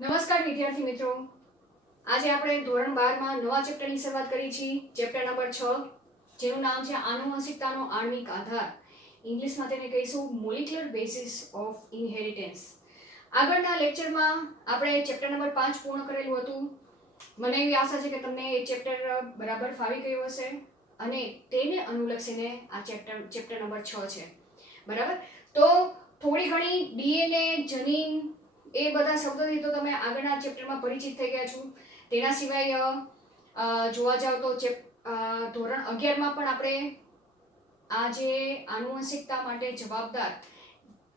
નમસ્કાર વિદ્યાર્થી મિત્રો, આજે આપણે ધોરણ 12 માં નવા ચેપ્ટરની શરૂઆત કરી છે. ચેપ્ટર નંબર 6, જેનું નામ છે આનુવંશિકતાનો આણ્વિક આધાર. ઇંગ્લિશમાં તેને કહીશું મોલિક્યુલર બેસિસ ઓફ ઇનહેરિટન્સ. આગળના લેક્ચરમાં આપણે ચેપ્ટર નંબર 5 પૂર્ણ કરેલું હતું. મને એવી આશા છે કે તમને એ ચેપ્ટર બરાબર ફાવી ગયું હશે અને તેને અનુલક્ષીને આ ચેપ્ટર નંબર 6 છે. બરાબર, તો થોડી ઘણી ડીએનએ, જનીન, એ બધા શબ્દોથી તો તમે આગળના ચેપ્ટરમાં પરિચિત થઈ ગયા છો. તેના સિવાય જોવા જાવ તો ધોરણ 11માં પણ આપણે આ જે આનુવંશિકતા માટે જવાબદાર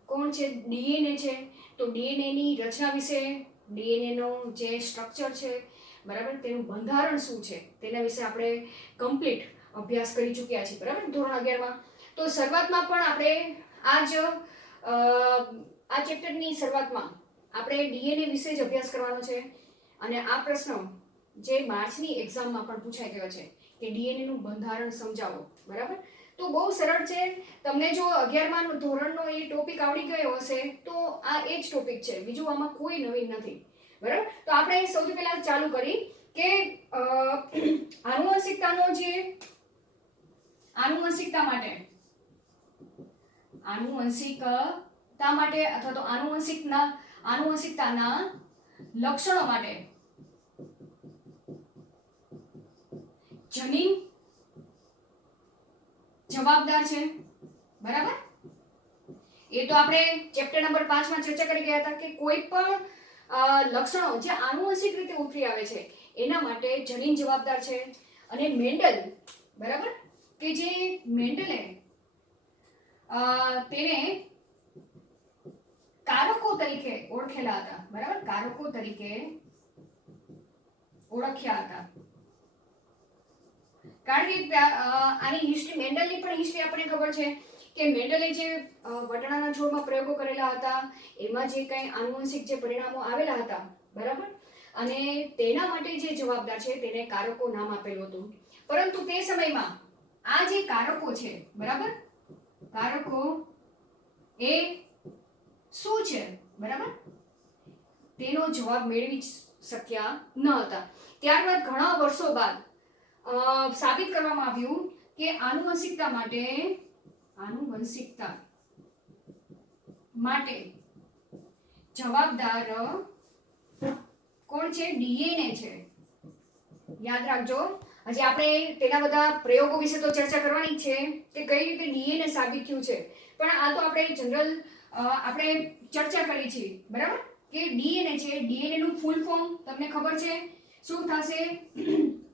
કોણ છે, ડીએનએ છે, તો ડીએનએ ની રચના વિશે, ડીએનએ નું જે સ્ટ્રક્ચર છે, બરાબર, તેનું બંધારણ શું છે તેના વિશે આપણે કમ્પ્લીટ અભ્યાસ કરી ચૂક્યા છીએ. બરાબર, ધોરણ 11માં. તો શરૂઆતમાં પણ આપણે આ ચેપ્ટરની શરૂઆતમાં આપણે ડીએનએ વિશે જ અભ્યાસ કરવાનો છે. અને આ પ્રશ્ન જે માર્ચની એક્ઝામમાં પણ પૂછાઈ ગયો છે કે ડીએનએ નું બંધારણ સમજાવો. બરાબર, તો બહુ સરળ છે. તમને જો 11મા ધોરણનો એ ટોપિક આવડી ગયો હશે તો આ એ જ ટોપિક છે, બીજું આમાં કોઈ નવીન નથી. બરાબર, તો આપણે સૌથી પહેલા ચાલુ કરી કે આનુવંશિકતા માટે અથવા તો આનુવંશિકતાના લક્ષણો માટે જનીન જવાબદાર છે. બરાબર, એ તો આપણે ચેપ્ટર નંબર 5 માં ચર્ચા કરી ગયા હતા કે કોઈ પણ લક્ષણો જે આનુવંશિક રીતે ઉતરી આવે છે એના માટે જનીન જવાબદાર છે. અને મેન્ડલ, બરાબર, કે જે મેન્ડલે તેને કારકો તરીકે ઓળખેલા હતા. બરાબર, કારકો તરીકે ઓળખ્યા હતા. કારણ કે આની હિસ્ટ્રી, મેન્ડલની પણ હિસ્ટ્રી આપણને ખબર છે કે મેન્ડલે જે વટાણાના છોડમાં પ્રયોગો કરેલા હતા એમાં જે કંઈ આનુવંશિક જે પરિણામો આવેલા હતા, બરાબર, અને તેના માટે જે જવાબદાર છે તેને કારકો નામ આપેલું હતું. પરંતુ તે સમયમાં આ જે કારકો છે, બરાબર, કારકો એ શું છે, બરાબર, તેનો જવાબ મેળવી શક્યા ન હતા. ત્યારબાદ ઘણા વર્ષો બાદ સાબિત કરવામાં આવ્યું કે આનુવંશિકતા માટે જવાબદાર કોણ છે? ડીએનએ છે. યાદ રાખજો, હજી આપણે તેના બધા પ્રયોગો વિશે તો ચર્ચા કરવાની છે કે કઈ રીતે ડીએનએ સાબિત થયું છે, પણ આ તો આપણે જનરલ આપણે ચર્ચા કરી છે. બરાબર, કે ડીએનએ છે, ડીએનએ નું ફૂલ ફોર્મ તમને ખબર છે શું થશે?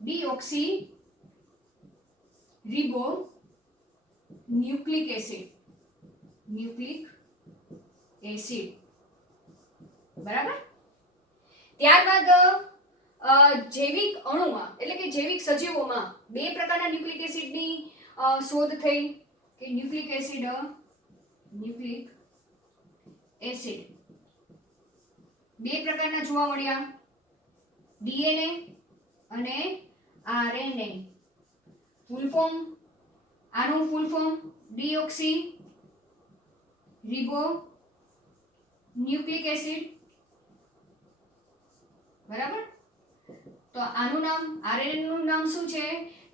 Deoxy રિબો nucleic acid. બરાબર, ત્યારબાદ જૈવિક અણુમાં એટલે કે જૈવિક સજીવોમાં બે પ્રકારના ન્યુક્લિક એસિડની શોધ થઈ કે ન્યુક્લિક એસિડ બે પ્રકારના જોવા મળ્યા, ડીએનએ અને આરએનએ. આનું full form deoxy રિબો nucleic acid. બરાબર, તો આનું નામ, આરએનએ નું નામ શું છે?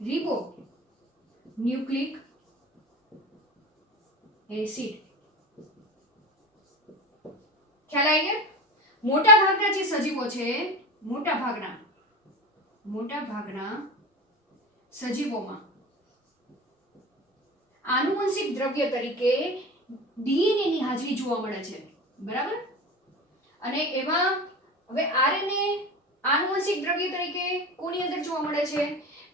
રિબો ન્યુક્લિક એસિડ. ખ્યાલ આવી ગયો? મોટા ભાગના જે સજીવો છે, મોટા ભાગના સજીવોમાં આનુવંશિક દ્રવ્ય તરીકે ડીએનએ ની હાજરી જોવા મળે છે. બરાબર, અને એમાં હવે આરએનએ આનુવંશિક દ્રવ્ય તરીકે કોની અંદર જોવા મળે છે?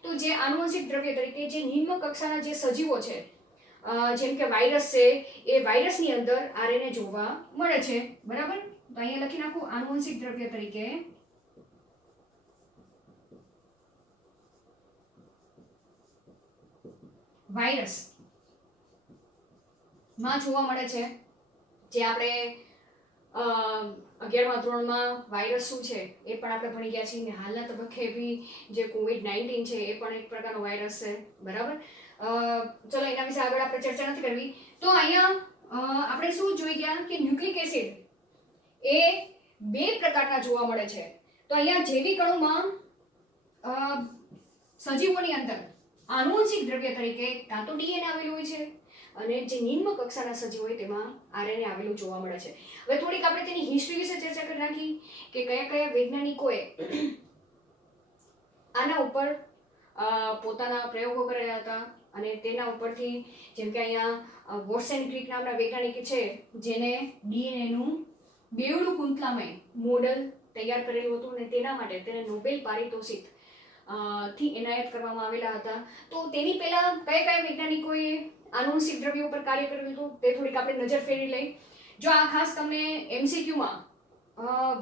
તો જે આનુવંશિક દ્રવ્ય તરીકે જે નિમ્ન કક્ષાના જે સજીવો છે, જેમ કે વાયરસ છે, એ વાયરસની અંદર આરએનએ જોવા મળે છે. બરાબર, તો અહીંયા લખી નાખું આનુવંશિક દ્રવ્ય તરીકે વાયરસ માં જોવા મળે છે. જે આપણે 11મા ધોરણમાં વાયરસ શું છે એ પણ આપણે ભણી ગયા છીએ. હાલના તબક્કે બી જે COVID-19 છે એ પણ એક પ્રકારનો વાયરસ છે. બરાબર, ચલો એના વિશે આગળ આપણે ચર્ચા નથી કરવી. તો અહીંયા આપણે શું જોઈ ગયા કે ન્યુક્લિક એસિડ એ બે પ્રકારના જોવા મળે છે. તો અહીંયા જૈવિક અણુમાં સજીવોની અંદર આનુવંશિક દ્રવ્ય તરીકે કાં તો ડીએનએ આવેલું હોય છે અને જે નિમ્ન કક્ષાના સજીવ હોય તેમાં આરએનએ આવેલું જોવા મળે છે. હવે થોડીક આપણે તેની હિસ્ટ્રી વિશે ચર્ચા કરી નાખી કે કયા કયા વૈજ્ઞાનિકોએ આના ઉપર પોતાના પ્રયોગો કરેલા હતા અને તેના ઉપરથી જેમ કે અહીંયા વોટસન ક્રિક નામના વૈજ્ઞાનિક છે જેને ડીએનએનું બેવડું કુંતલામય મોડલ તૈયાર કરેલું હતું અને તેના માટે તેને નોબેલ પારિતોષિક થી એનાયત કરવામાં આવેલા હતા. તો તેની પહેલા કયા કયા વૈજ્ઞાનિકોએ આનુવંશિક દ્રવ્યો ઉપર કાર્ય કરેલું હતું તે થોડીક આપણે નજર ફેરવી લઈ. જો આ ખાસ તમને એમસીક્યુમાં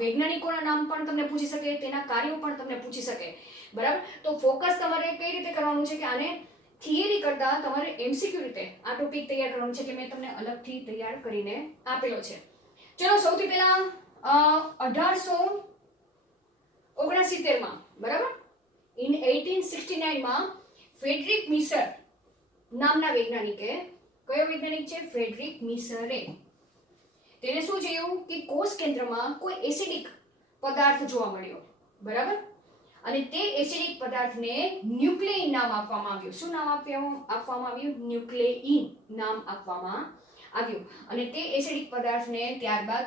વૈજ્ઞાનિકોના નામ પણ તમને પૂછી શકે, તેના કાર્યો પણ તમને પૂછી શકે, બરાબર. તો ફોકસ તમારે કઈ રીતે કરવાનું છે કે આને થિયરી કરતા તમારે એમસીક્યુ રીતે આ ટોપિક તૈયાર કરવાનો છે કે મેં તમને અલગથી તૈયાર કરીને આપેલો છે. ચલો સૌથી પહેલા 1869માં બરાબર ઇન 1869માં ફ્રેડરિક મિસર નામના વૈજ્ઞાનિકે, કયો વૈજ્ઞાનિક છે? ફ્રેડરિક મિસરે. તેને શું જોયું કે કોષ કેન્દ્રમાં કોઈ એસિડિક પદાર્થ જોવા મળ્યો, બરાબર. અને તે એસિડિક પદાર્થને ન્યુક્લેઇન નામ આપવામાં આવ્યું. શું નામ આપવામાં આવ્યું? ન્યુક્લેઇન નામ આપવામાં આવ્યું. અને તે એસિડિક પદાર્થને ત્યારબાદ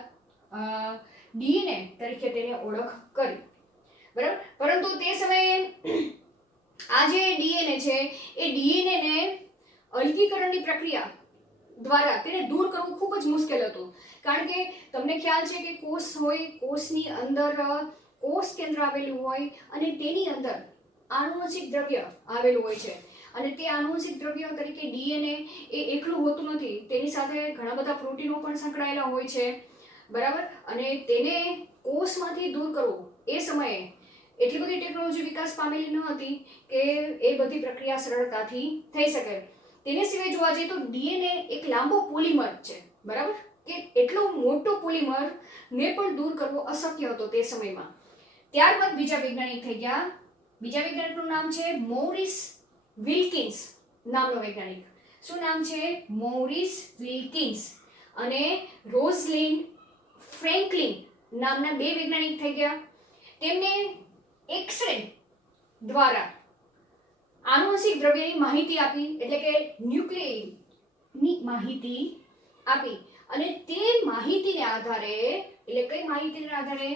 ડીએનએ તરીકે તેને ઓળખ કરી, બરાબર. પરંતુ તે સમયે આ જે ડીએનએ છે એ ડીએનએ ને અલગીકરણની પ્રક્રિયા દ્વારા તેને દૂર કરવું ખૂબ જ મુશ્કેલ હતું. કારણ કે તમને ખ્યાલ છે કે કોષ હોય, કોષની અંદર કોષ કેન્દ્ર આવેલું હોય અને તેની અંદર આનુવંશિક દ્રવ્ય આવેલું હોય છે. અને તે આનુવંશિક દ્રવ્ય તરીકે ડીએનએ એ એકલું હોતું નથી, તેની સાથે ઘણા બધા પ્રોટીનો પણ સંકળાયેલા હોય છે, બરાબર. અને તેને કોષમાંથી દૂર કરવું એ સમયે એટલી બધી ટેકનોલોજી વિકાસ પામેલી ન હતી કે એ બધી પ્રક્રિયા સરળતાથી થઈ શકે. તેને સિવાય જોવા જઈએ તો ડીએનએ એક લાંબો પોલિમર છે, બરાબર. કે એટલો મોટો પોલિમર ને પણ દૂર કરવો અશક્ય હતો તે સમયમાં. ત્યારબાદ બીજા વૈજ્ઞાનિક થઈ ગયા. બીજા વૈજ્ઞાનિકનું નામ છે મોરિસ વિલ્કિન્સ નામનો વૈજ્ઞાનિક. શું નામ છે? મોરિસ વિલ્કિન્સ. અને રોઝલિન ફ્રેન્કલિન નામના બે વૈજ્ઞાનિક થઈ ગયા. તેમને એક્સરે દ્વારા આનુવંશિક દ્રવ્યની માહિતી આપી, એટલે કે ન્યુક્લિયની માહિતી આપી. અને તે માહિતીને આધારે, એટલે કઈ માહિતીના આધારે?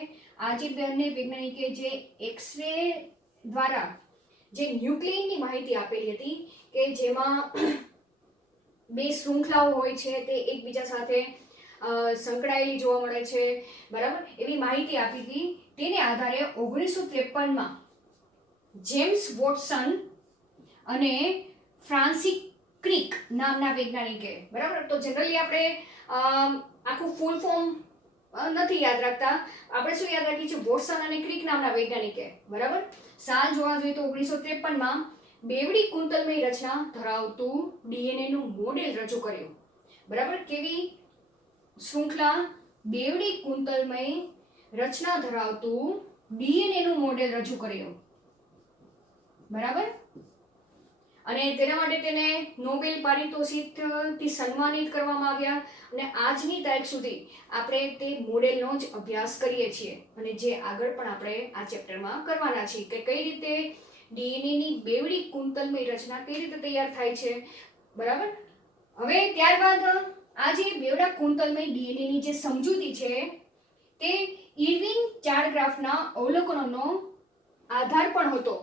આ જે બંને વૈજ્ઞાનિકે જે એક્સરે દ્વારા જે ન્યુક્લિયનની માહિતી આપેલી હતી કે જેમાં બે શૃંખલાઓ હોય છે તે એકબીજા સાથે સંકળાયેલી જોવા મળે છે, બરાબર. એવી માહિતી આપી હતી. તેને આધારે 1953માં જેમ્સ વોટસન અને ફ્રાન્સિસ ક્રિક નામના વૈજ્ઞાનિકે, બરાબર. તો જનરલી આપણે આખું ફૂલ ફોર્મ નથી યાદ રાખતા, આપણે શું યાદ રાખીએ છીએ? વોટસન અને ક્રિક નામના વૈજ્ઞાનિકે, બરાબર. સાલ જોવા જોઈએ તો 1953માં બેવડી કુંતલમય રચના ધરાવતું ડીએનએ નું મોડેલ રજૂ કર્યું, બરાબર. કેવી શૃંખલા? બેવડી કુંતલમય રચના ધરાવતું ડીએનએ નું મોડેલ રજૂ કર્યું, બરાબર. અને તેના માટે તેને નોબેલ પારિતોષિકથી સન્માનિત કરવામાં આવ્યા. અને આજની તારીખ સુધી આપણે તે મોડેલનો જ અભ્યાસ કરીએ છીએ અને જે આગળ પણ આપણે આ ચેપ્ટરમાં કરવાના છીએ કે કઈ રીતે ડીએનએની બેવડી કુંતલમય રચના કઈ રીતે તૈયાર થાય છે, બરાબર. હવે ત્યારબાદ આ જે બેવડા કુંતલમય ડીએનએની જે સમજૂતી છે તે ઇર્વિન ચાર્ગ્રાફના અવલોકનોનો આધાર પણ હતો.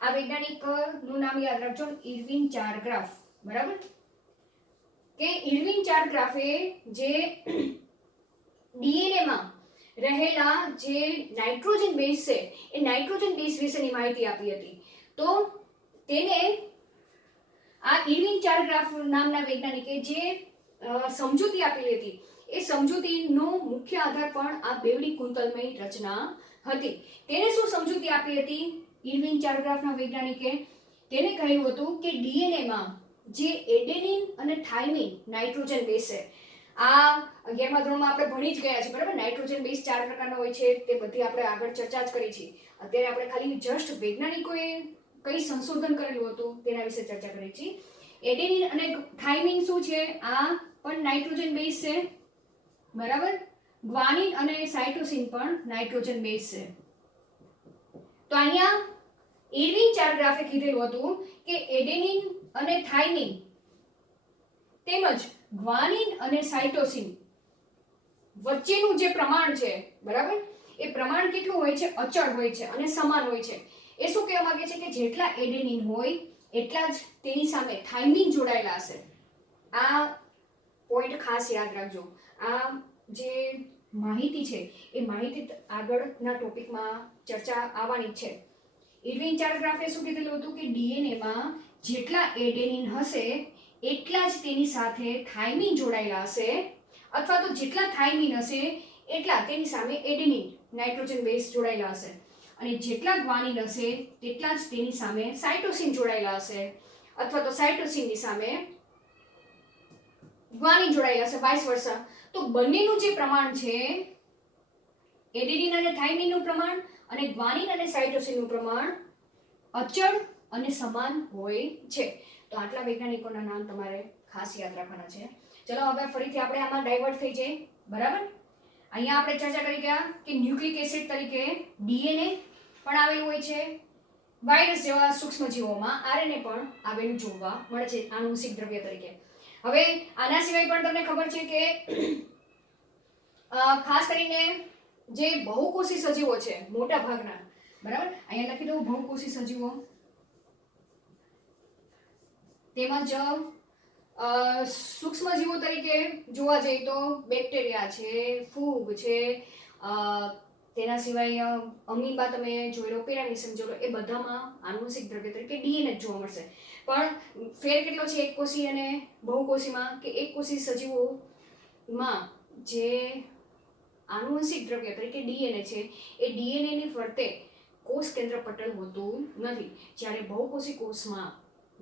આ વૈજ્ઞાનિકનું નામ યાદ રાખજો, ઇર્વિન ચાર્ગ્રાફ, બરાબર. કે ઇર્વિન ચાર્ગ્રાફે જે ડીએનએમાં રહેલા જે નાઇટ્રોજન બેઝ છે એ નાઇટ્રોજન બેઝ વિશેની માહિતી આપી હતી. તો તેને આ ઇર્વિન ચાર્ગ્રાફ નામના વૈજ્ઞાનિકે જે સમજૂતી આપેલી હતી એ સમજૂતીનો મુખ્ય આધાર પણ આ બેવડી કુંતલમય રચના હતી. તેને શું સમજૂતી આપી હતી ઇર્વિન ચાર્ગ્રાફના વૈજ્ઞાનિકે? તેને કહ્યું હતું કે ડીએનએમાં જે એડેનિન અને થાઇમિન નાઇટ્રોજન બેઝ છે, આ 11મા ધોરણમાં આપણે ભણી જ ગયા છે, બરાબર. નાઇટ્રોજન બેઝ 4 પ્રકારના હોય છે, તે બધી આપણે આગળ ચર્ચા જ કરી છે. અત્યારે આપણે ખાલી જસ્ટ વૈજ્ઞાનિકોએ કઈ સંશોધન કરેલું હતું તેના વિશે ચર્ચા કરી છે. એડેનિન અને થાઇમિન શું છે? આ પણ નાઇટ્રોજન બેઝ છે, બરાબર. ગ્વાનિન અને સાઇટોસિન પણ નાઇટ્રોજન બેઝ છે. તો અહીંયા ઇર્વિન ચારગ્રાફે કીધેલું હતું કે એડેનિન અને થાઇમિન તેમજ ગ્વાનિન અને સાઇટોસિન વચ્ચેનું જે પ્રમાણ છે, બરાબર, એ પ્રમાણ કેટલું હોય છે? અચળ હોય છે અને સમાન હોય છે. એ શું કહેવા માંગે છે કે જેટલા એડેનિન હોય એટલા જ તેની સામે થાઇમિન જોડાયેલા હશે. આ પોઈન્ટ ખાસ યાદ રાખજો. આ જે માહિતી છે એ માહિતી આગળના ટોપિકમાં ચર્ચા આવવાની છે. ઇર્વિન ચારગ્રાફે શું કીધેલું હતું કે ડીએનએમાં જેટલા એડેનિન હશે એટલા જ તેની સાથે થાઇમિન જોડાયેલા હશે, અથવા તો જેટલા થાઇમિન હશે એટલા તેની સામે એડેનિન નાઇટ્રોજન બેઝ જોડાયેલા હશે, અને જેટલા ગ્વાનિન હશે તેટલા જ તેની સામે સાઇટોસિન જોડાયેલા હશે, અથવા તો સાઇટોસિનની સામે ગ્વાનિન જોડાયેલા હશે, વાઇસ વર્સા. તો બંનેનું જે પ્રમાણ છે, એડેનિન અને થાઇમિનનું પ્રમાણ અને ગ્વાનિન અને સાઇટોસિનનું પ્રમાણ અચળ અને સમાન હોય છે. તો આટલા વૈજ્ઞાનિકોના નામ તમારે ખાસ યાદ રાખવાના છે. ચલો હવે ફરીથી આપણે આમાં ડાયવર્ટ થઈ જઈએ, બરાબર. અહીંયા આપણે ચર્ચા કરી ગયા કે ન્યુક્લિક એસિડ તરીકે ડીએનએ પણ આવેલું હોય છે. વાયરસ જેવા સૂક્ષ્મજીવોમાં આરએનએ પણ આવેલું જોવા મળે છે આનુવંશિક દ્રવ્ય તરીકે. હવે આના સિવાય પણ તમને ખબર છે કે ખાસ કરીને જે બહુકોષી સજીવો છે મોટા ભાગના, બરાબર, અહીંયા લખી દઉં બહુકોષી સજીવો, તેમજ સૂક્ષ્મજીવો તરીકે જોવા જઈએ તો બેક્ટેરિયા છે, ફૂગ છે, તેના સિવાય અમીબા તમે જોઈ લો, પેરામીસમ જોઈ લો, એ બધામાં આનુવંશિક દ્રવ્ય તરીકે ડીએનએ જોવા મળશે. પણ ફેર કેટલો છે એકકોષી અને બહુકોષીમાં કે એકકોષી સજીવોમાં જે આનુવંશિક દ્રવ્ય તરીકે ડીએનએ છે એ ડીએનએ ની ફરતે કોષ કેન્દ્ર પટલ હોતું નથી, જ્યારે બહુકોષી કોષમાં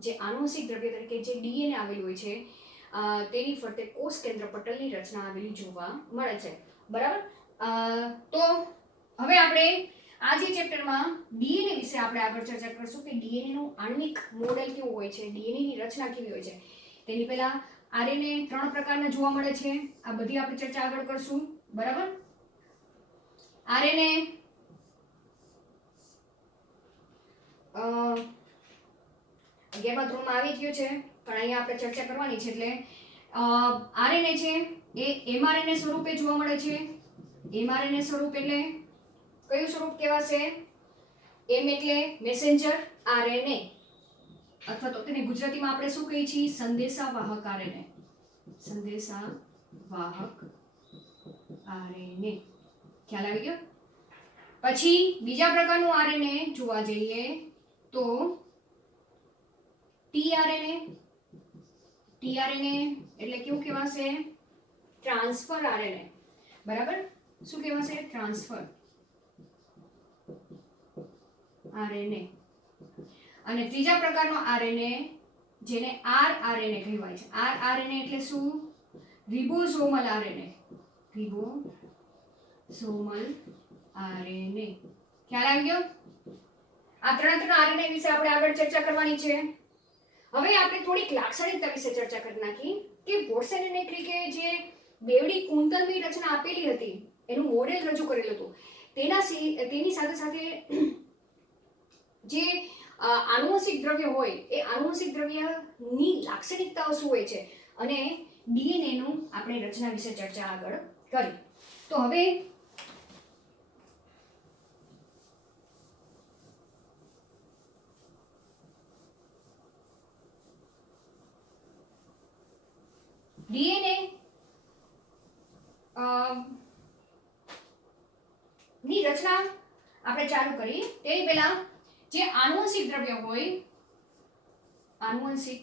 જે આનુવંશિક દ્રવ્ય તરીકે જે ડીએનએ આવેલું હોય છે તેની ફરતે કોષ કેન્દ્ર પટલની રચના આવેલી જોવા મળે છે, બરાબર. તો હવે આપણે આ જે ચેપ્ટરમાં ડીએનએ વિશે આપણે આગળ ચર્ચા કરશું કે ડીએનએ નું આણ્વિક મોડેલ કેવું હોય છે, ડીએનએ ની રચના કેવી હોય છે. તેની પહેલા આરએનએ 3 પ્રકારના જોવા મળે છે. આ બધી આપણે ચર્ચા આગળ કરશું, બરાબર. આરએનએ અગિયારમાં ધોરણમાં આવી ગયું છે, પણ અહીંયા આપણે ચર્ચા કરવાની છે. એટલે આરએનએ છે એ એમઆરએનએ સ્વરૂપે જોવા મળે છે. એમઆરએનએ સ્વરૂપ એટલે કયું સ્વરૂપ કહેવાશે? એમ એટલે મેસેન્જર આરએનએ, અથવા તો તેને ગુજરાતીમાં આપણે શું કહીએ છીએ? સંદેશાવાહક આરએનએ. સંદેશાવાહક આરએનએ. ખ્યાલ આવી ગયો? પછી બીજા પ્રકારનું આરએનએ જોવા જઈએ તો ટીઆરએનએ. ટીઆરએનએ એટલે કેવું કહેવાશે? ટ્રાન્સફર આરએનએ, બરાબર. શું કહેવાશે? Transfer RNA. અને ત્રીજા પ્રકારનો આરએનએ જેને આરઆરએનએ કહેવાય છે. આરઆરએનએ એટલે શું? રિબોસોમલ આરએનએ. રિબોસોમલ આરએનએ. ખ્યાલ આવી ગયો? આ ત્રણ આરએનએ વિશે આપણે આગળ ચર્ચા કરવાની છે. હવે આપણે થોડીક લાક્ષણિકતા વિશે ચર્ચા કરી નાખી કે વોટસન અને ક્રિકે જે બેવડી કુંતલની રચના આપેલી હતી, એનું મોડેલ રજૂ કરેલું હતું, તેની સાથે સાથે જે આનુવંશિક દ્રવ્ય હોય એ આનુવંશિક દ્રવ્યની લાક્ષણિકતાઓ શું હોય છે, અને ડીએનએ નું આપણે રચના વિશે ચર્ચા આગળ કરી. તો હવે ડીએનએ ની રચના આપણે ચાલુ કરી તેની પહેલા જે આનુવંશિક દ્રવ્ય હોય, આનુવંશિક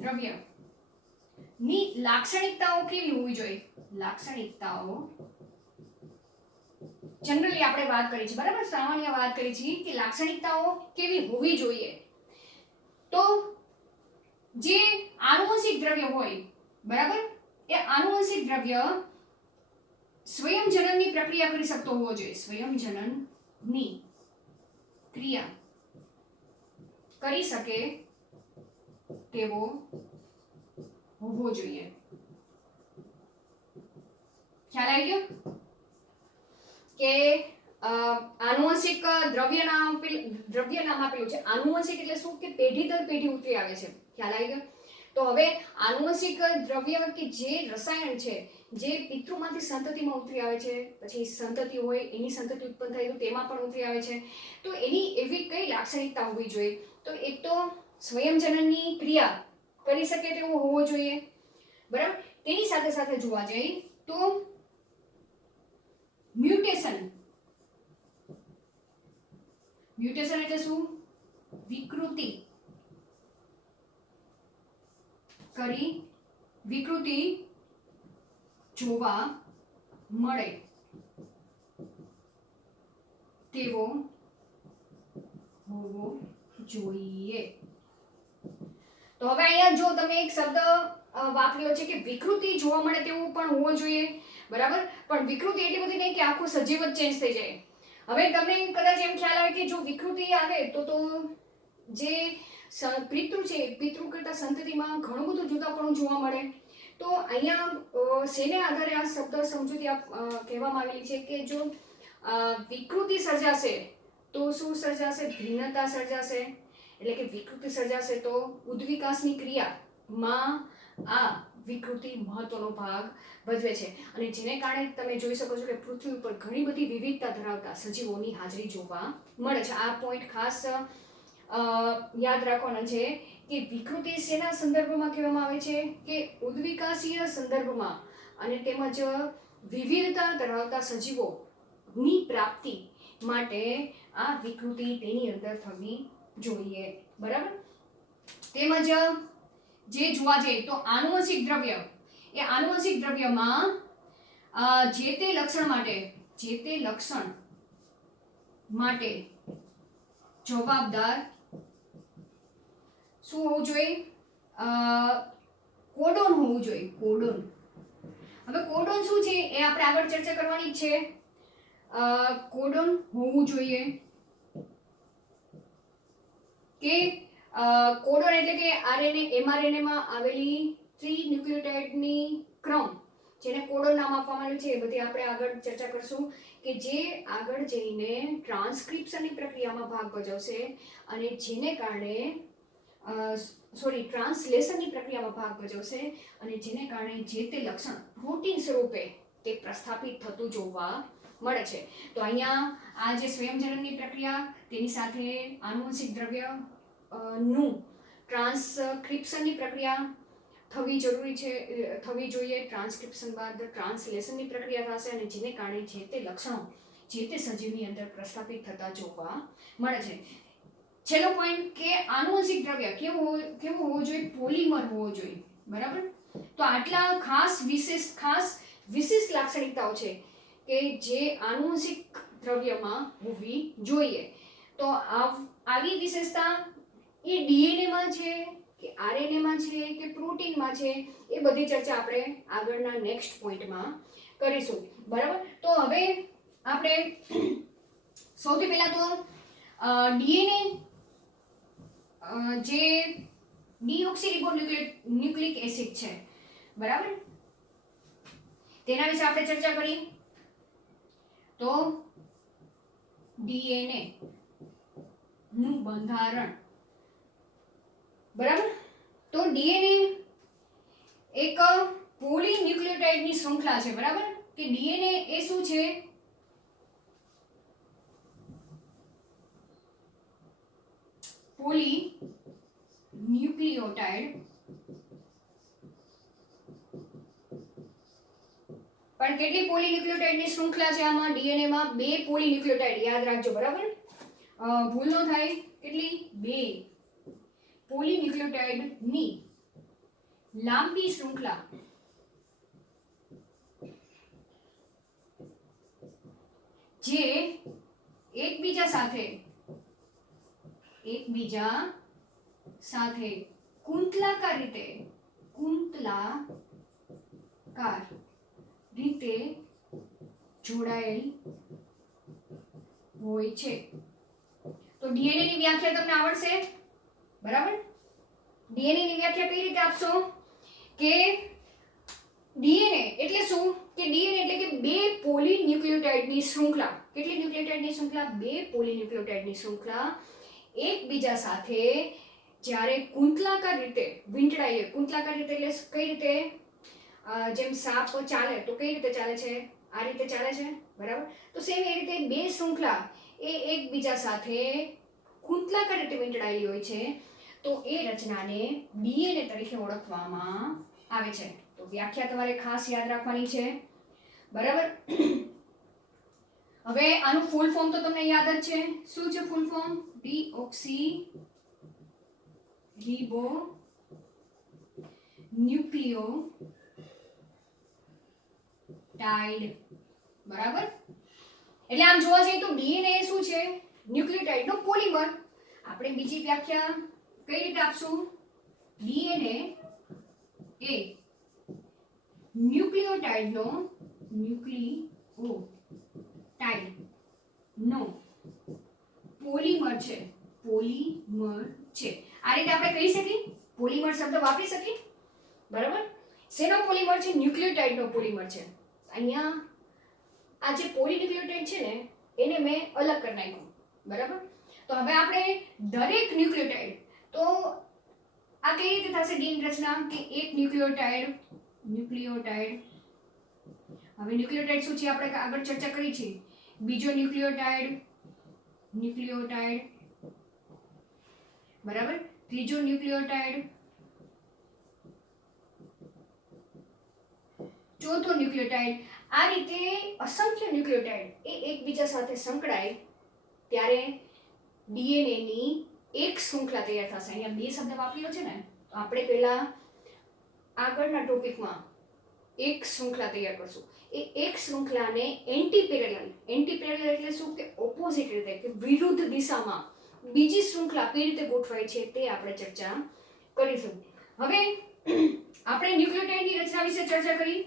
દ્રવ્ય ની લાક્ષણિકતાઓ કેવી હોવી જોઈએ? લાક્ષણિકતાઓ જનરલી આપણે વાત કરી છે, બરાબર, સામાન્ય વાત કરી છે કે લાક્ષણિકતાઓ કેવી હોવી જોઈએ. તો જે આનુવંશિક દ્રવ્ય હોય, બરાબર, એ આનુવંશિક દ્રવ્ય સ્વયંજનનની પ્રક્રિયા કરી શકતો હોવો જોઈએ. સ્વયંજનનની ક્રિયા કરી શકે તેવો હોવો જોઈએ. ખ્યાલ આવી ગયો કે આનુવંશિક દ્રવ્ય નામ આપેલું છે. આનુવંશિક એટલે શું કે પેઢી દર પેઢી ઉતરી આવે છે. ખ્યાલ આવી ગયો. તો હવે આનુવંશિક દ્રવ્ય કે જે રસાયણ છે જે પિતૃમાંથી સંતતિમાં ઉતરી આવે છે, પછી સંતતિ હોય એની સંતતિ ઉત્પન્ન થાય તો તેમાં પણ ઉતરી આવે છે, તો એની એવી કઈ લાક્ષણિકતા હોવી જોઈએ? તો એક તો સ્વયંજનનની ક્રિયા કરી શકે તેવો હોવો જોઈએ, બરાબર. તેની સાથે સાથે જોવા જઈએ તો મ્યુટેશન એટલે શું? વિકૃતિ કરી વિકૃતિ જોવા મળે તેવો હોવો જોઈએ. તો હવે અહીંયા જો તમે એક શબ્દ વાપર્યો છે કે વિકૃતિ જોવા મળે તેવું પણ હોવો જોઈએ, બરાબર. પણ વિકૃતિ એટલી બધી નહીં કે આખું સજીવ જ ચેન્જ થઈ જાય. હવે તમને કદાચ એમ ખ્યાલ આવે કે જો વિકૃતિ આવે તો જે પિતૃ છે પિતૃ કરતા સંતતિમાં ઘણું બધું જુદાપણું જોવા મળે. તો અહીંયા શેને આધારે આ શબ્દ સમજૂતી કહેવામાં આવેલી છે કે જો વિકૃતિ સર્જાશે તો શું સર્જાશે? ભિન્નતા સર્જાશે. એટલે કે વિકૃતિ સર્જાશે તો ઉદ્વિકાસની ક્રિયામાં આ વિકૃતિ મહત્વનો ભાગ ભજવે છે, અને જેને કારણે તમે જોઈ શકો છો કે પૃથ્વી ઉપર ઘણી બધી વિવિધતા ધરાવતા સજીવોની હાજરી જોવા મળે છે. આ પોઈન્ટ ખાસ યાદ રાખવાના છે કે વિકૃતિ શેના સંદર્ભમાં કહેવામાં આવે છે કે ઉદ્વિકાસીય સંદર્ભમાં, અને તેમજ વિવિધતા ધરાવતા સજીવોની પ્રાપ્તિ માટે આ વિકૃતિ તેની અંદર થવી જોઈએ, બરાબર. તેમજ જે જોવા જઈએ તો આનુવંશિક દ્રવ્ય, એ આનુવંશિક દ્રવ્યમાં જે તે લક્ષણ માટે જવાબદાર શું હોવું જોઈએ? કોડોન હોવું જોઈએ. કોડોન. હવે કોડોન શું છે એ આપણે આગળ ચર્ચા કરવાની જ છે. કોડોન હોવું જોઈએ કે કોડોન એટલે કે આરએનએ એમઆરએનએ માં આવેલી ત્રિન્યુક્લિયોટાઇડની ક્રમ, જેને કોડોન નામ આપવામાં આવ્યું છે, એ બધી આપણે આગળ ચર્ચા કરશું કે જે આગળ જઈને ટ્રાન્સક્રિપ્શનની પ્રક્રિયામાં ભાગ ભજવશે, અને જેને કારણે ટ્રાન્સલેશનની પ્રક્રિયામાં ભાગ ભજવશે, અને જેને કારણે જે તે લક્ષણ પ્રોટીન સ્વરૂપે તે પ્રસ્થાપિત થતું જોવા મળે છે. તો અહીંયા આ જે સ્વયંજનનની પ્રક્રિયા તેની સાથે આનુવંશિક દ્રવ્ય નું ટ્રાન્સક્રિપ્શનની પ્રક્રિયા થવી જોઈએ. ટ્રાન્સક્રિપ્શન બાદ ટ્રાન્સલેશનની પ્રક્રિયા થશે, અને જેને કારણે જે તે લક્ષણો જે તે સજીવની અંદર પ્રસ્થાપિત થતા જોવા મળે છે. છેલ્લો પોઈન્ટ કે આનુવંશિક દ્રવ્ય કેવું હોવું જોઈએ? પોલિમર હોવો જોઈએ, બરાબર. તો આટલા ખાસ વિશિષ્ટ લાક્ષણિકતાઓ છે કે જે આનુવંશિક દ્રવ્યમાં હોવી જોઈએ. તો આવી વિશેષતા એ ડીએનએમાં છે કે આરએનએમાં છે કે પ્રોટીનમાં છે, એ બધી ચર્ચા આપણે આગળના નેક્સ્ટ પોઈન્ટમાં કરીશું, બરાબર. તો હવે આપણે સૌથી પહેલા તો ડીએનએ જે ડીઓક્સીરિબોન્યુક્લિક એસિડ છે, બરાબર, તેના વિશે આપણે ચર્ચા કરી. તો ડીએનએ નું બંધારણ, બરાબર. તો ડીએનએ એક પોલીન્યુક્લિયોટાઇડની શૃંખલા છે, બરાબર. કે ડીએનએ એ શું છે? પોલીન્યુક્લિયોટાઇડ. પણ કેટલી પોલીન્યુક્લિયોટાઇડની શૃંખલા છે આમાં? ડીએનએ માં 2 પોલીન્યુક્લિયોટાઇડ, યાદ રાખજો, બરાબર. ભૂલ ન થાય. કેટલી? 2 પોલીન્યુક્લિયોટાઇડની લાંબી શૃંખલા જે એકબીજા સાથે કુંતલાકાર રીતે જોડાયેલ હોય છે. તો ડીએનએ ની વ્યાખ્યા તમને આવડશે, બરાબર. ડીએનએ ની વ્યાખ્યા કઈ રીતે આપશો કે ડીએનએ એટલે શું કે ડીએનએ એટલે કે બે પોલીન્યુક્લિયોટાઇડની શૃંખલા. કેટલી ન્યુક્લિયોટાઇડની શૃંખલા? બે પોલીન્યુક્લિયોટાઇડની શૃંખલા એકબીજા સાથે જ્યારે કુંતલાકાર રીતે વીંટળાઈએ. કુંતલાકાર રીતે એટલે કઈ રીતે? જેમ સાપ ચાલે તો કઈ રીતે ચાલે છે? આ રીતે ચાલે છે, બરાબર? તો સેમ એ રીતે બે શૃંખલા એ એકબીજા સાથે કુંતલાકાર રીતે વીંટળાયેલી હોય છે, તો એ રચનાને ડીએનએ તરીકે ઓળખવામાં આવે છે. તો વ્યાખ્યા તમારે ખાસ યાદ રાખવાની છે, બરાબર? હવે આનું ફૂલ ફોર્મ તો તમને યાદ જ છે. શું છે ફૂલ ફોર્મ? ડીઓક્સી રીબો ન્યુક્લિયોટાઇડ, બરાબર? એટલે આમ જોવા જઈએ તો ડીએનએ શું છે? ન્યુક્લિયોટાઇડનો પોલિમર. આપણે બીજી વ્યાખ્યા કઈ રીતે આપશું? ડીએનએ એ ન્યુક્લિયોટાઇડનો પોલિમર છે. પોલિમર છે. આ રીતે આપણે કહી શકીએ, પોલિમર શબ્દ વાપરી શકીએ, બરાબર? શેનો પોલિમર છે? ન્યુક્લિયોટાઇડનો પોલિમર છે. અહીંયા આ જે પોલીન્યુક્લિયોટાઇડ છે ને એને મેં અલગ કરી નાખ્યું, બરાબર? તો હવે આપણે દરેક ન્યુક્લિયોટાઇડ, તો આ કઈ રીતે થશે ડીએનએ રચના? કે એક ન્યુક્લિયોટાઇડ હવે ન્યુક્લિયોટાઇડ શું છે આપણે આગળ ચર્ચા કરી છે. બીજો ન્યુક્લિયોટાઇડ, બરાબર? ત્રીજો ન્યુક્લિયોટાઇડ, ચોથો ન્યુક્લિયોટાઇડ. આ રીતે અસંખ્ય ન્યુક્લિયોટાઇડ એ એકબીજા સાથે સંકળાય ત્યારે ડીએનએ ની એક શૃંખલા તૈયાર થશે. અહીંયા બે શબ્દ વાપરેલો છે ને, તો આપણે પહેલા આગળના ટોપિકમાં એક શૃંખલા તૈયાર કરશું. એ એક શૃંખલાને એન્ટીપેરેલલ એટલે શું? કે ઓપોઝિટ રીતે, કે વિરુદ્ધ દિશામાં બીજી શૃંખલા કઈ રીતે ગોઠવાય છે તે આપણે ચર્ચા કરીશું. હવે આપણે ન્યુક્લિયોટાઇડની રચના વિશે ચર્ચા કરી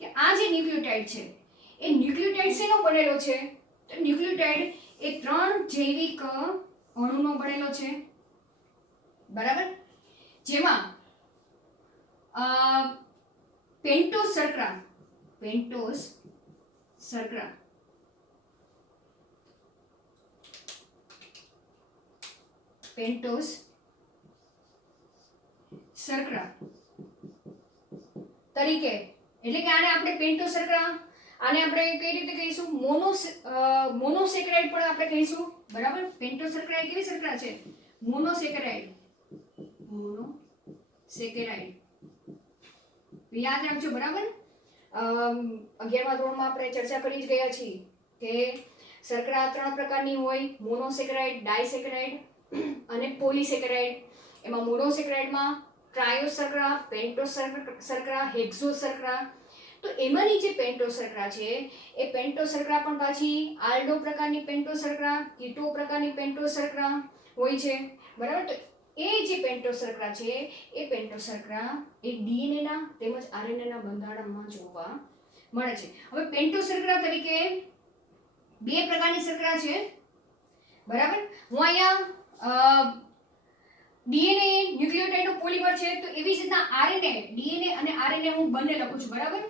કે આ જે ન્યુક્લિયોટાઇડ છે એ ન્યુક્લિયોટાઇડ શેનો બનેલો છે? તો ન્યુક્લિયોટાઇડ એ 3 જૈવિક અણુનો બનેલો છે, બરાબર? જેમાં પેન્ટોઝ શર્કરા તરીકે, એટલે કે આને આપણે પેન્ટોઝ શર્કરા, આને આપણે કઈ રીતે કહીશું? મોનોસેકેરાઇડ પણ આપણે કહીશું, બરાબર? પેન્ટોઝ શર્કરા એ કેવી શર્કરા છે? મોનોસેકેરાઇડ. યાદ રાખજો, બરાબર? 11મા ધોરણમાં આપણે ચર્ચા કરી જ ગયા છીએ કે શર્કરા 3 પ્રકારની હોય: મોનોસેકેરાઇડ, ડાયસેકેરાઇડ અને પોલીસેકેરાઇડ. એમાં મોનોસેકેરાઇડમાં ટ્રાયોઝ શર્કરા, પેન્ટોઝ શર્કરા, હેક્ઝોઝ શર્કરા. તો એમાંની જે પેન્ટોઝ શર્કરા છે એ પેન્ટોઝ શર્કરા પણ પાછી આલ્ડો પ્રકારની પેન્ટોઝ શર્કરા, કીટો પ્રકારની પેન્ટોઝ શર્કરા હોય છે, બરાબર? તો એ જે પેન્ટોઝ શર્કરા છે એ પેન્ટોઝ શર્કરા એ ડીએનએ ના તેમજ આરએનએ ના બંધારણમાં જોવા મળે છે. હવે પેન્ટોઝ શર્કરા તરીકે બે પ્રકારની શર્કરા છે, બરાબર? હું અહીંયા ડીએનએ ન્યુક્લિયોટાઇડનો પોલિમર છે, તો એવી જ રીતના આરએનએ, ડીએનએ અને આરએનએ હું બંને લખું છું, બરાબર?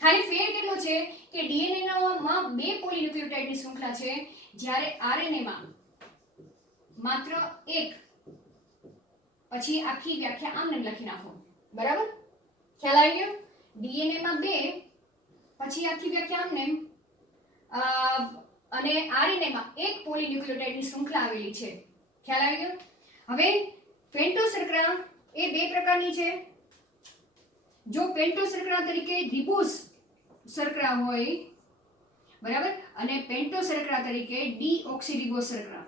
ખાલી ફેર કેટલો છે કે ડીએનએ માં બે પોલીન્યુક્લિયોટાઇડની શૃંખલા છે, જ્યારે આરએનએ માં માત્ર એક. પછી આખી વ્યાખ્યા આમને લખી નાખો, બરાબર? ખ્યાલ આવી ગયો? ડીએનએ માં બે, પછી આખી વ્યાખ્યા આમને, અને આરએનએ માં એક પોલીન્યુક્લિયોટાઇડની શૃંખલા આવેલી છે. ખ્યાલ આવી ગયો? હવે પેન્ટોઝ શર્કરા એ બે પ્રકારની છે. જો પેન્ટોઝ શર્કરા તરીકે રિબોઝ શર્કરા હોય, બરાબર? અને પેન્ટોઝ શર્કરા તરીકે ડીઓક્સીરિબોઝ શર્કરા.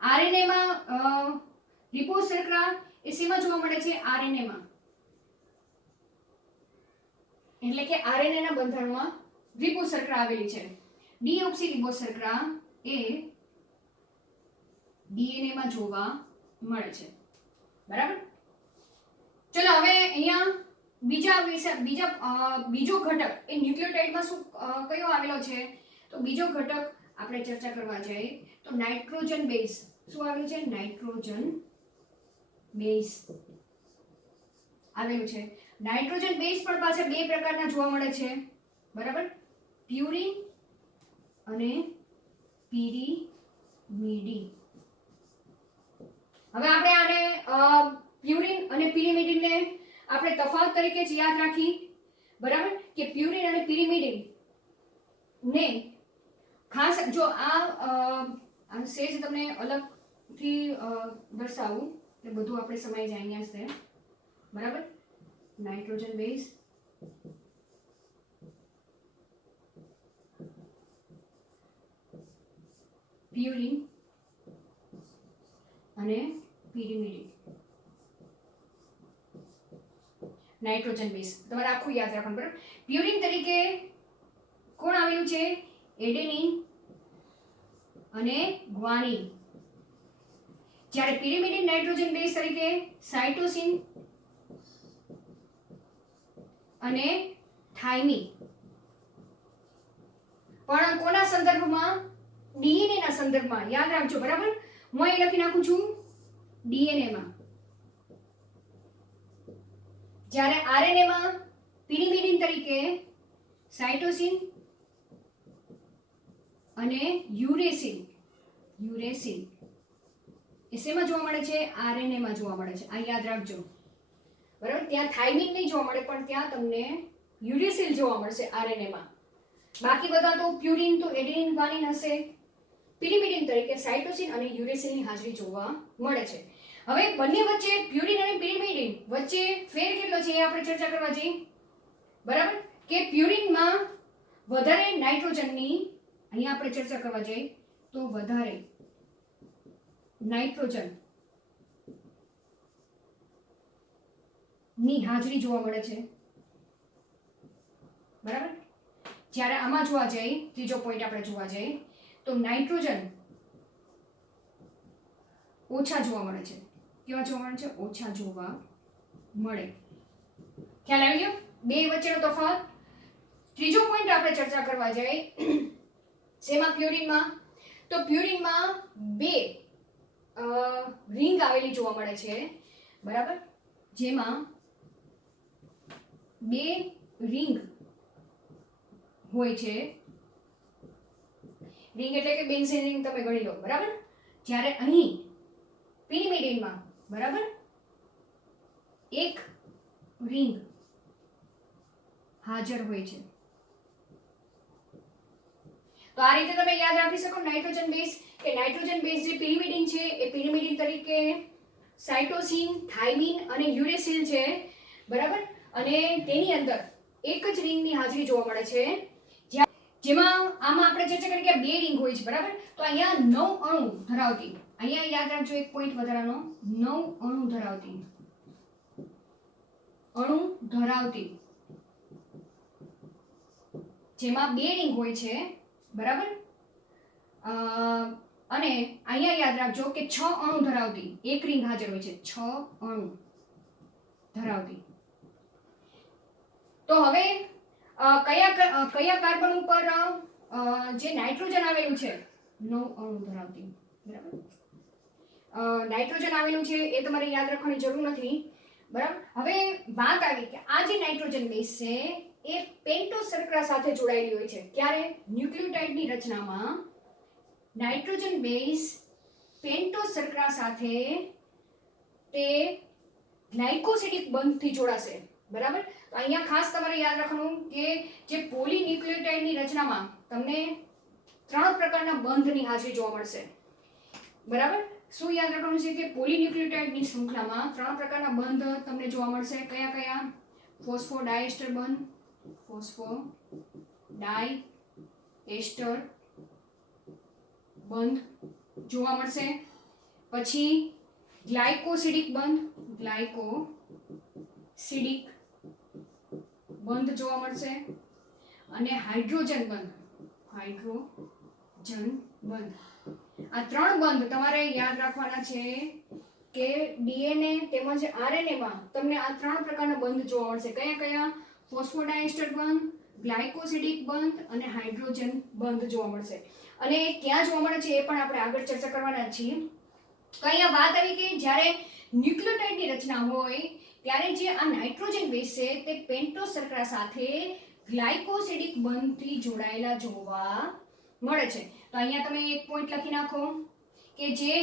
આરએનએ માં રિબોઝ શર્કરા એ શેમાં જોવા મળે છે? આરએનએ માં, એટલે કે આરએનએ ના બંધારણમાં રિબોઝ શર્કરા આવેલી છે. ડીઓક્સીરિબોઝ શર્કરા એ ડીએનએ માં જોવા મળે છે, બરાબર? ચલો હવે અહીંયા બીજો ઘટક એ ન્યુક્લિયોટાઇડમાં શું કયો આવેલો છે? તો બીજો ઘટક આપણે ચર્ચા કરવા જઈએ તો નાઇટ્રોજન બેઝ. શું આવેલું છે? Nitrogen base. આવેલું છે. નાઇટ્રોજન બેઝ પણ પાછા બે પ્રકારના જોવા મળે છે, બરાબર, પ્યુરિન અને પિરિમિડિન. હવે આપણે આને પ્યુરિન અને પિરિમિડિનને આપણે તફાવત તરીકે જ યાદ રાખી, બરાબર, કે પ્યુરિન અને પિરિમિડિન ને ખાસ જો આ સેજ તમને અલગથી દર્શાવું એટલે બધું આપણે સમય જાય અહીંયા છે, બરાબર. નાઇટ્રોજન બેઝ પ્યુરિન અને પિરિમિડિન. નાઇટ્રોજન બેઝ તમારે આખું યાદ રાખવાનું, બરાબર. પ્યુરિન તરીકે કોણ આવેલું છે? એડેનિન અને ગ્વાનિન. જ્યારે પિરિમિડિન નાઇટ્રોજન બેઝ તરીકે સાઇટોસિન અને થાઇમિન. પણ કોના સંદર્ભમાં? ડીએનએ ના સંદર્ભમાં. યાદ રાખજો, બરાબર. હું અહીં લખી નાખું છું ડીએનએ માં. જ્યારે આરએનએ માં પિરિમિડિન તરીકે સાઇટોસિન અને યુરેસિલ એ શેમાં જોવા મળે છે? આરએનએ માં જોવા મળે છે. આ યાદ રાખજો, બરાબર. ત્યાં થાઇમિન નહીં જોવા મળે, પણ ત્યાં તમને યુરેસિલ જોવા મળશે આરએનએ માં. બાકી બધા તો પ્યુરિન તો એડેનિન ગ્વાનિન હશે. પિરિમિડિન તરીકે સાઇટોસિન અને યુરેસિલની હાજરી જોવા મળે છે. હવે બંને વચ્ચે પ્યુરિન અને પિરિમિડિન વચ્ચે ફેર કેટલો છે એ આપણે ચર્ચા કરવા જઈએ, બરાબર. કે પ્યુરિનમાં વધારે નાઇટ્રોજનની, અહીંયા આપણે ચર્ચા કરવા જઈએ તો વધારે નાઇટ્રોજન ની હાજરી જોવા મળે છે, બરાબર. જ્યારે આમાં જોવા જઈએ, ત્રીજો પોઈન્ટ આપણે જોવા જઈએ તો નાઇટ્રોજન ઓછા જોવા મળે છે. કેવા જોવા મળે છે? ઓછા જોવા મળે. ખ્યાલ આવી ગયો બે વચ્ચેનો તફાવત. ત્રીજો પોઈન્ટ આપણે ચર્ચા કરવા જઈએ શેમાં? પ્યુરિનમાં. તો પ્યુરિનમાં બે રિંગ આવેલી જોવા મળે છે, બરાબર. જેમાં બે રિંગ હોય છે. રિંગ એટલે કે બેન્ઝીન રિંગ તમે ગણી લો, બરાબર. જ્યારે અહીં પિરિમિડિનમાં, બરાબર, એક રિંગ હાજર હોય છે. તો આ રીતે તમે યાદ રાખી શકો નાઇટ્રોજન બેઝ, કે નાઇટ્રોજન બેઝ જે પિરિમિડિન છે એ પિરિમિડિન તરીકે સાઇટોસિન, થાઇમિન અને યુરેસિલ છે, બરાબર. અને તેની અંદર એક જ રિંગની હાજરી જોવા મળે છે. જેમાં આમાં આપણે ચર્ચા કરી કે બે રિંગ હોય છે, બરાબર. તો અહીંયા 9 અણુ ધરાવતી, અહીંયા યાદ રાખજો એક પોઈન્ટ વધારાનો, 9 અણુ ધરાવતી જેમાં બે રિંગ હોય છે, બરાબર. અને અહીંયા યાદ રાખજો કે 6 અણુ ધરાવતી એક રિંગ હાજર હોય છે, 6 અણુ ધરાવતી. તો હવે કયા કાર્બન ઉપર જે નાઇટ્રોજન આવેલું છે 9 અણુ ધરાવતી, બરાબર. નાઇટ્રોજન આવેલું છે એ તમારે યાદ રાખવાની જરૂર નથી, બરાબર. હવે વાત આવી કે આ જે નાઇટ્રોજન બેઝ છે એ પેન્ટો શર્કરા સાથે જોડાયેલી હોય છે. ક્યારે? ન્યુક્લિયોટાઇડની રચનામાં નાઇટ્રોજન બેઝ પેન્ટો શર્કરા સાથે તે ગ્લાયકોસિડિક બંધથી જોડાશે, બરાબર. તો અહીંયા ખાસ તમારે યાદ રાખવાનું કે જે પોલીન્યુક્લિયોટાઇડની રચનામાં તમને 3 પ્રકારના બંધની હાજરી જોવા મળશે, બરાબર. શું યાદ રાખવાનું છે કે પોલીન્યુક્લિયોટાઇડની શૃંખલામાં 3 પ્રકારના બંધ તમને જોવા મળશે. કયા કયા? ફોસ્ફોડાયએસ્ટર બંધ, ફોસ્ફોડાયએસ્ટર બંધ જોવા મળશે. પછી ગ્લાયકોસિડિક બંધ જોવા મળશે. અને હાઇડ્રોજન બંધ. આ 3 બંધ તમારે યાદ રાખવાના છે કે ડીએનએ તેમજ આરએનએ માં તમને આ 3 પ્રકારના બંધ જોવા મળશે. કયા કયા? ફોસ્ફોડાયએસ્ટર બંધ, ગ્લાયકોસિડિક બંધ અને હાઇડ્રોજન બંધ જોવા મળશે. અને ક્યાં જોવા મળે છે એ પણ આપણે આગળ ચર્ચા કરવાના છીએ. તો અહીંયા વાત આવી કે જ્યારે ન્યુક્લિયોટાઇડની રચના હોય ત્યારે જે આ નાઇટ્રોજન બેઝ છે તે પેન્ટોસ શર્કરા સાથે ગ્લાયકોસિડિક બંધથી જોડાયેલા જોવા મળે છે. તો અહીંયા તમે એક પોઈન્ટ લખી નાખો કે જે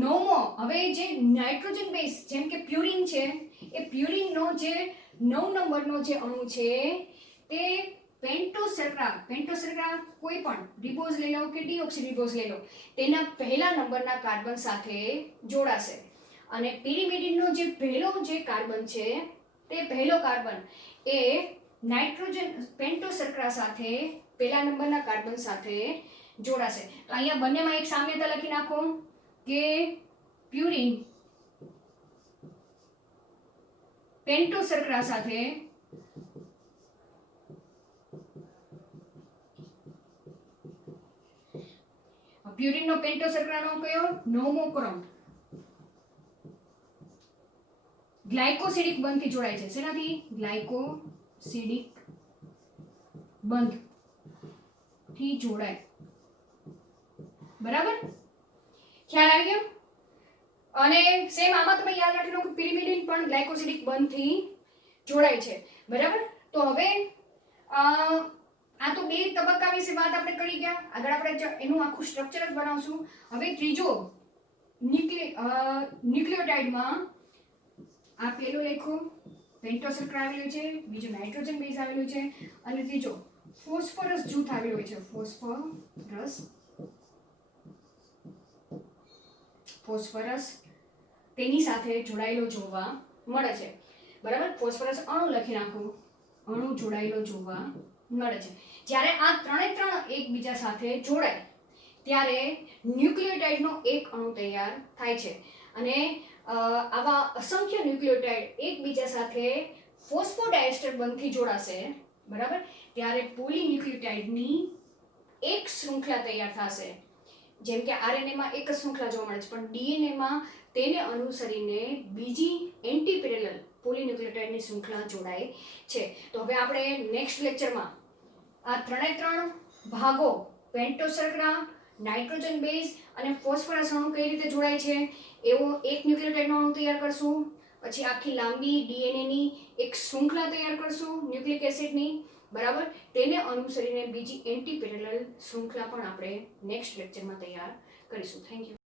નવમો, હવે જે નાઇટ્રોજન બેઝ જેમ કે પ્યુરિન છે, એ પ્યુરિનનો જે 9 નંબરનો જે અણુ છે તે પેન્ટોસ શર્કરા કોઈ પણ રિબોઝ લઈ લો કે ડીઓક્સીરિબોઝ લઈ લો, તેના પહેલા નંબરના કાર્બન સાથે જોડાશે. અને પિરિમિડિનનો જે પહેલો જે કાર્બન છે તે પહેલો કાર્બન એ નાઇટ્રોજન પેન્ટોસ શર્કરા સાથે પહેલા નંબરના કાર્બન સાથે જોડાશે. તો અહીંયા બંનેમાં એક સામ્યતા લખી નાખો કે પ્યુરિન પેન્ટોસ શર્કરા સાથે પ્યુરિનનો પેન્ટોસ શર્કરાનો કયો 9મો ક્રમ ગ્લાયકોસિડિક બંધથી જોડાય છે. શેનાથી? ગ્લાયકોસિડિક બંધથી જોડાય. બરાબર, ખ્યાલ આવી ગયો? અને સેમ આમાં તમે યાદ રાખી લો કે પિરિમિડિન પણ ગ્લાયકોસિડિક બંધથી જોડાય છે. બરાબર, તો હવે આ તો 2 તબક્કા વિશે વાત આપણે કરી ગયા. આગળ આપણે એનું આખું સ્ટ્રક્ચર જ બનાવશું. હવે ત્રીજો ન્યુક્લિયોટાઇડમાં આ પેલો લખો પેન્ટોસ શર્કરા આવેલું છે, બીજો નાઇટ્રોજન બેઝ આવેલું છે, અને ત્રીજો ફોસ્ફરસ જૂથ આવેલું છે. ફોસ્ફરસ તેની સાથે જોડાયેલો જોવા મળે છે. બરાબર, ફોસ્ફરસ અણુ લખી નાખો, અણુ જોડાયેલો જોવા મળે છે. જ્યારે આ ત્રણે ત્રણ એકબીજા સાથે જોડાય ત્યારે ન્યુક્લિયોટાઇડનો એક અણુ તૈયાર થાય છે. અને આવા અસંખ્ય ન્યુક્લિયોટાઇડ એકબીજા સાથે ફોસ્ફોડાયસ્ટર બંધથી જોડાશે. બરાબર, ત્યારે પોલીન્યુક્લિયોટાઇડની એક શૃંખલા તૈયાર થશે. જેમ કે આરએનએમાં એક જ શૃંખલા જોવા મળે છે, પણ ડીએનએમાં તેને અનુસરીને બીજી એન્ટી પેરેલલ પોલીન્યુક્લિયોટાઇડની શૃંખલા જોડાય છે. તો હવે આપણે નેક્સ્ટ લેક્ચરમાં આ ત્રણ ભાગો પેન્ટોસ શર્કરા, નાઇટ્રોજન બેઝ અને ફોસ્ફરસ અણુ કઈ રીતે જોડાય છે એવો એક ન્યુક્લિયોટાઇડનો અણુ તૈયાર કરશું. પછી આખી લાંબી ડીએનએની એક શૃંખલા તૈયાર કરશું ન્યુક્લિક એસિડની. બરાબર, તેને અનુસરીને બીજી એન્ટી પેરેલલ શૃંખલા પણ આપણે નેક્સ્ટ લેક્ચરમાં તૈયાર કરીશું. Thank you.